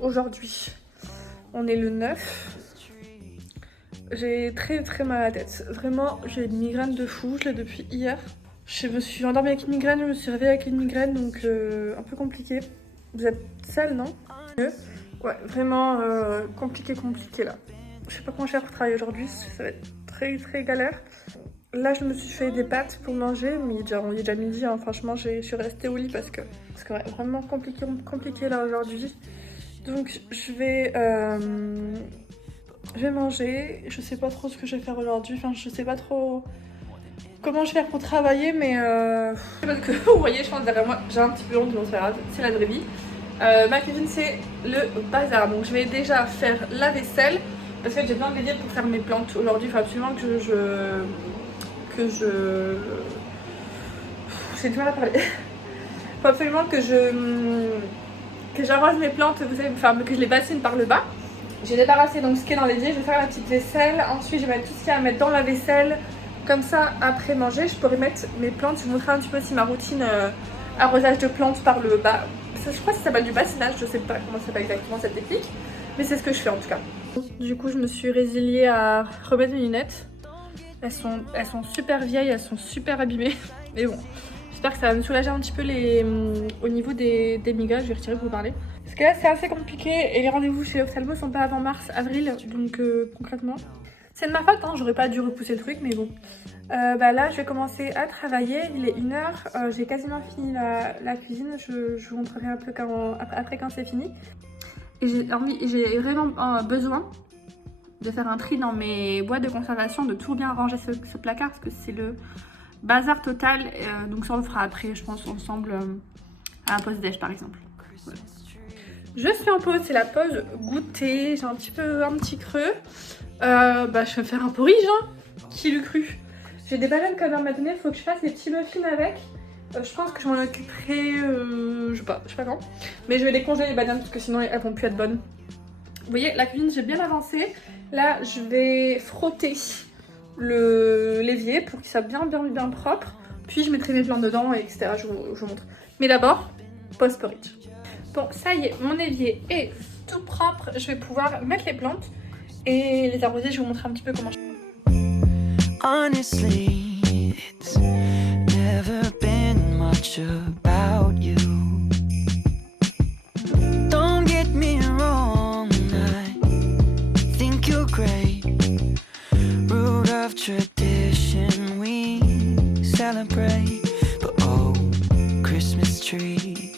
Aujourd'hui, on est le 9. J'ai très mal à la tête. Vraiment, j'ai une migraine de fou, je l'ai depuis hier. Je me suis endormie avec une migraine, je me suis réveillée avec une migraine, donc un peu compliqué. Vous êtes seule, non? Ouais, vraiment compliqué là. Je sais pas comment je vais faire pour travailler aujourd'hui, ça va être très galère. Là, je me suis fait des pâtes pour manger, mais il est déjà midi, hein. Franchement, je suis restée au lit parce que ouais, vraiment compliqué là aujourd'hui. Donc, je vais manger. Je sais pas trop ce que je vais faire aujourd'hui. Enfin, je sais pas trop comment je vais faire pour travailler, mais parce que vous voyez, je pense derrière moi, j'ai un petit peu honte, mais c'est la vraie vie. Ma cuisine, c'est le bazar. Donc, je vais déjà faire la vaisselle parce que j'ai besoin de l'aider pour faire mes plantes aujourd'hui. Il faut absolument que j'ai du mal à parler. Faut absolument que j'arrose mes plantes, vous savez, enfin que je les bassine par le bas. J'ai débarrassé donc ce qui est dans l'évier, je vais faire la petite vaisselle. Ensuite, je vais mettre tout ce qu'il y a à mettre dans la vaisselle. Comme ça, après manger, je pourrais mettre mes plantes. Je vous montrerai un petit peu aussi ma routine arrosage de plantes par le bas. Ça, je crois que ça s'appelle du bassinage, je sais pas comment ça s'appelle exactement cette technique. Mais c'est ce que je fais en tout cas. Du coup, je me suis résiliée à remettre mes lunettes. Elles sont super vieilles, elles sont super abîmées. Mais bon, j'espère que ça va me soulager un petit peu au niveau des migraines. Je vais retirer pour vous parler. Parce que là, c'est assez compliqué et les rendez-vous chez l'ophtalmo sont pas avant mars, avril. Donc concrètement, c'est de ma faute, hein. J'aurais pas dû repousser le truc, mais bon. Là, je vais commencer à travailler. Il est 1h. J'ai quasiment fini la cuisine. Je vous montrerai un peu après quand c'est fini. Et j'ai vraiment besoin de faire un tri dans mes boîtes de conservation, de tout bien ranger ce placard parce que c'est le bazar total. Donc ça on le fera après, je pense, ensemble à la pause déj par exemple. Voilà. Je suis en pause, c'est la pause goûter. J'ai un petit creux. Je vais faire un porridge, hein. Qui l'eût cru? J'ai des bananes que ma mère m'a donné, il faut que je fasse des petits muffins avec. Je pense que je m'en occuperai, je sais pas quand. Mais je vais les congeler les bananes parce que sinon elles vont plus être bonnes. Vous voyez, la cuisine, j'ai bien avancé. Là, je vais frotter l'évier pour qu'il soit bien propre. Puis je mettrai mes plantes dedans, etc. Je vous montre. Mais d'abord, pause porridge. Bon, ça y est, mon évier est tout propre. Je vais pouvoir mettre les plantes et les arroser. Je vais vous montrer un petit peu comment je fais. Honestly, it's never been much about you. Don't get me wrong, I think you're great. Root of tradition we celebrate, but oh, Christmas tree.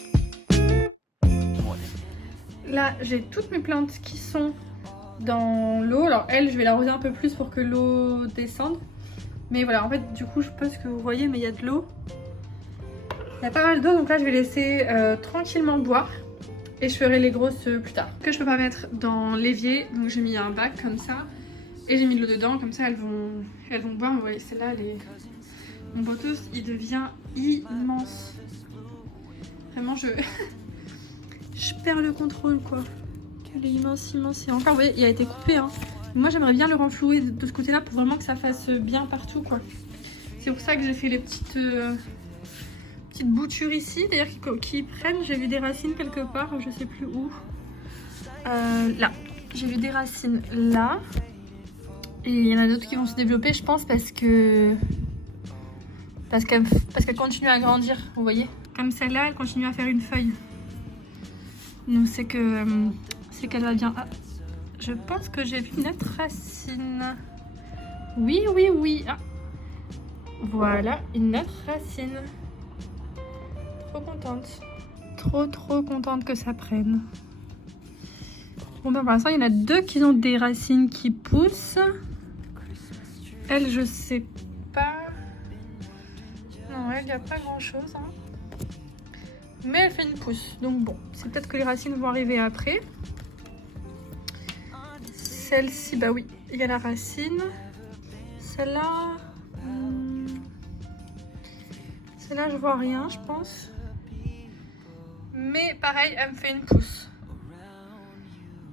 Là, j'ai toutes mes plantes qui sont dans l'eau. Alors elle, je vais l'arroser un peu plus pour que l'eau descende. Mais voilà, en fait, du coup, je sais pas ce que vous voyez, mais il y a de l'eau. Il y a pas mal d'eau, donc là, je vais laisser tranquillement boire. Et je ferai les grosses plus tard. Que je peux pas mettre dans l'évier, donc j'ai mis un bac comme ça. Et j'ai mis de l'eau dedans, comme ça, elles vont boire. Vous voyez, celle-là, mon potos, il devient immense. Vraiment, je perds le contrôle, quoi. Il est immense. Et encore, vous voyez, il a été coupé, hein. Moi, j'aimerais bien le renflouer de ce côté-là pour vraiment que ça fasse bien partout, quoi. C'est pour ça que j'ai fait les petites boutures ici, d'ailleurs, qui prennent. J'ai vu des racines quelque part, je sais plus où. Là. J'ai vu des racines là. Et il y en a d'autres qui vont se développer, je pense, parce qu'elle continue à grandir, vous voyez. Comme celle-là, elle continue à faire une feuille. Donc c'est qu'elle va bien. Ah, je pense que j'ai vu une autre racine. Oui. Ah. Voilà, une autre racine. Trop contente. Trop contente que ça prenne. Bon, pour l'instant, il y en a 2 qui ont des racines qui poussent. Elle, je sais pas. Non, elle, il n'y a pas grand chose, hein. Mais elle fait une pousse. Donc bon, c'est peut-être que les racines vont arriver après. Celle-ci, bah oui, il y a la racine. Celle-là... Celle-là, je vois rien, je pense. Mais pareil, elle me fait une pousse.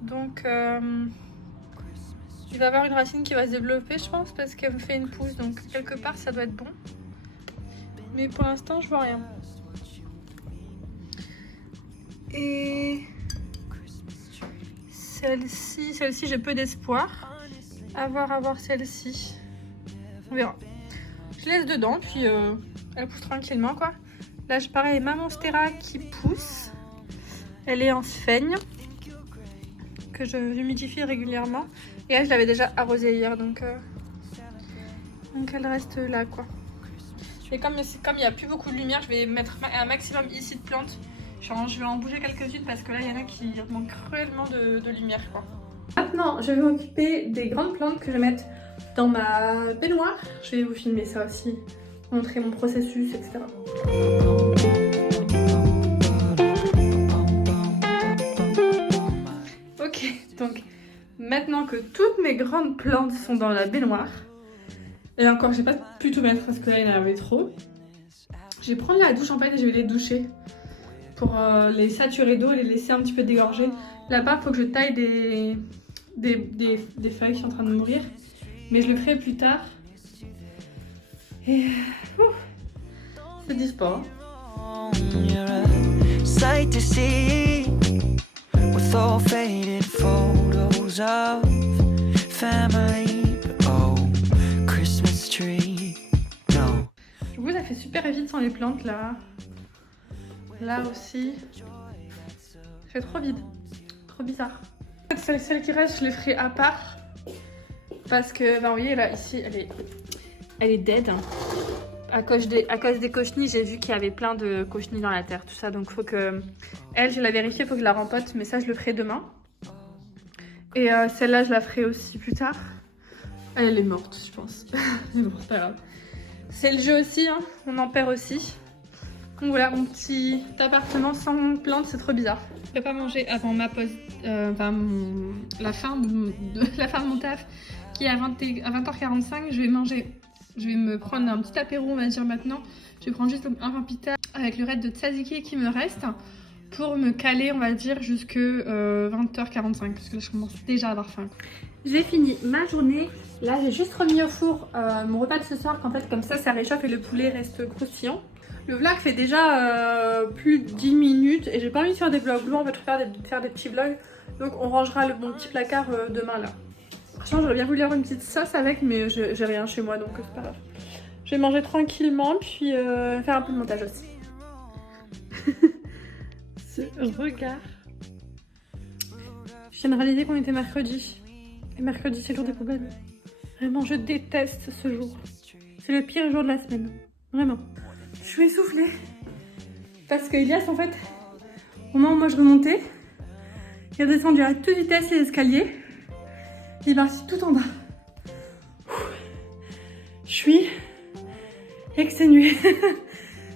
Donc... il va y avoir une racine qui va se développer, je pense, parce qu'elle me fait une pousse. Donc quelque part, ça doit être bon. Mais pour l'instant, je vois rien. Et Celle-ci, j'ai peu d'espoir. À voir celle-ci. On verra. Je laisse dedans, puis elle pousse tranquillement, quoi. Là, je pareil, ma monstera qui pousse. Elle est en sphaigne, que je humidifie régulièrement. Et elle, je l'avais déjà arrosée hier, donc elle reste là, quoi. Et comme il n'y a plus beaucoup de lumière, je vais mettre un maximum ici de plantes. Je vais en bouger quelques-unes parce que là, il y en a qui manquent cruellement de lumière, quoi. Maintenant, je vais m'occuper des grandes plantes que je vais mettre dans ma baignoire. Je vais vous filmer ça aussi, montrer mon processus, etc. Ok, donc maintenant que toutes mes grandes plantes sont dans la baignoire, et encore, je vais pas pu tout mettre parce que là, il y en avait trop. Je vais prendre la douche en fait et je vais les doucher pour les saturer d'eau et les laisser un petit peu dégorger. Là-bas, il faut que je taille des feuilles qui sont en train de mourir. Mais je le ferai plus tard. Et c'est du sport. Sight to see with all faded photos of family. Oh, Christmas tree. No. Du coup, ça fait super vite sans les plantes là. Là aussi. Ça fait trop vide. Trop bizarre. Celle qui reste, je les ferai à part. Parce que, vous voyez là, ici, elle est dead. À cause des cochenilles, j'ai vu qu'il y avait plein de cochenilles dans la terre, tout ça. Donc, faut que. Elle, je l'ai vérifié, il faut que je la rempote. Mais ça, je le ferai demain. Et celle-là, je la ferai aussi plus tard. Elle est morte, je pense. Mais bon, c'est pas grave. C'est le jeu aussi, hein. On en perd aussi. Donc voilà, mon petit appartement sans plantes, c'est trop bizarre. Je ne peux pas manger avant ma pause, la fin de mon taf qui est à 20h45. Je vais me prendre un petit apéro, on va dire maintenant. Je vais prendre juste un pain pita avec le reste de tzatziki qui me reste pour me caler, on va dire, jusque 20h45 parce que là, je commence déjà à avoir faim. J'ai fini ma journée. Là, j'ai juste remis au four mon repas de ce soir, qu'en fait, comme ça réchauffe et le poulet reste croustillant. Le vlog fait déjà plus de 10 minutes et j'ai pas envie de faire des vlogs longs, en fait je préfère faire des petits vlogs. Donc on rangera mon petit placard demain là. Franchement j'aurais bien voulu avoir une petite sauce avec mais j'ai rien chez moi donc c'est pas grave. Je vais manger tranquillement puis faire un peu de montage aussi. Ce regard. Je viens de réaliser qu'on était mercredi. Et mercredi c'est le jour des poubelles. Vraiment je déteste ce jour. C'est le pire jour de la semaine. Vraiment. Je suis essoufflée parce que Elias en fait au moment où moi je remontais il a descendu à toute vitesse les escaliers, il est parti tout en bas. Je suis exténuée.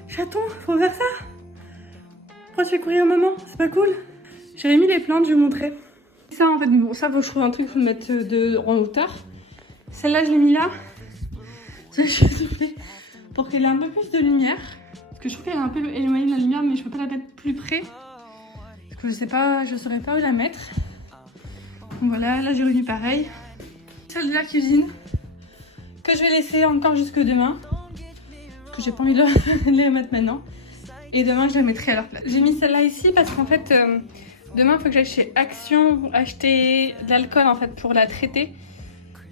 Chaton, faut faire ça. Pourquoi tu fais courir un moment? C'est pas cool. J'ai mis les plantes, je vais vous montrer. Ça en fait, bon ça faut que je trouve un truc pour le mettre en hauteur. Celle-là je l'ai mis là. Je suis essoufflée. Pour qu'elle ait un peu plus de lumière. Parce que je trouve qu'elle est un peu éloignée de la lumière, mais je peux pas la mettre plus près. Parce que je saurais pas où la mettre. Donc voilà, là j'ai remis pareil. Celle de la cuisine. Que je vais laisser encore jusque demain. Parce que j'ai pas envie de les mettre maintenant. Et demain je la mettrai à leur place. J'ai mis celle-là ici parce qu'en fait, demain il faut que j'aille chez Action pour acheter de l'alcool en fait pour la traiter.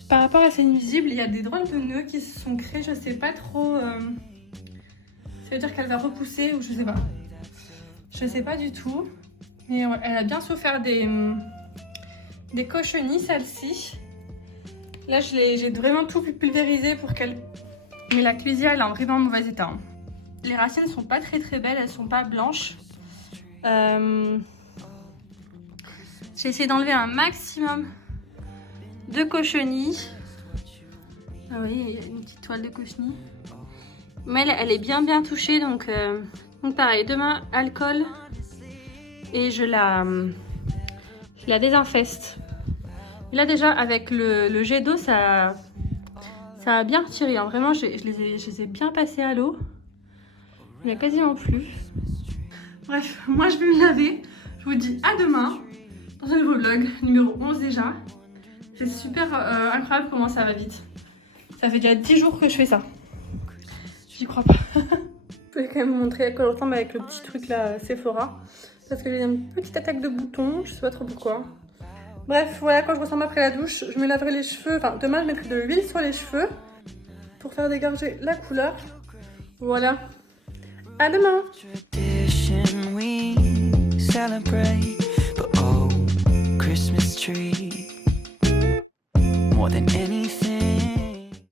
Par rapport à ces nuisibles, il y a des drôles de nœuds qui se sont créés, je sais pas trop. Ça veut dire qu'elle va repousser ou je sais pas. Je sais pas du tout. Mais ouais, elle a bien souffert des cochenilles, celle-ci. Là, j'ai vraiment tout pulvérisé pour qu'elle. Mais la cuisière, elle est en vraiment mauvais état. Hein. Les racines sont pas très belles, elles sont pas blanches. J'ai essayé d'enlever un maximum de cochenilles. Ah oui, il y a une petite toile de cochenille. Mais elle est bien touchée, donc pareil, demain alcool et je la désinfeste. Et là déjà avec le jet d'eau ça a bien retiré, hein. Vraiment je les ai bien passés à l'eau. Il n'y a quasiment plus. Bref, moi je vais me laver. Je vous dis à demain dans un nouveau vlog, numéro 11 déjà. C'est super incroyable comment ça va vite. Ça fait déjà 10 jours que je fais ça. J'y crois pas. Je vais quand même vous montrer à quoi je ressemble avec le petit truc là Sephora. Parce que j'ai une petite attaque de boutons, je sais pas trop pourquoi. Bref, voilà, quand je ressemble après la douche, je me laverai les cheveux. Enfin, demain, je mettrai de l'huile sur les cheveux pour faire dégager la couleur. Voilà. À demain. Tradition we celebrate.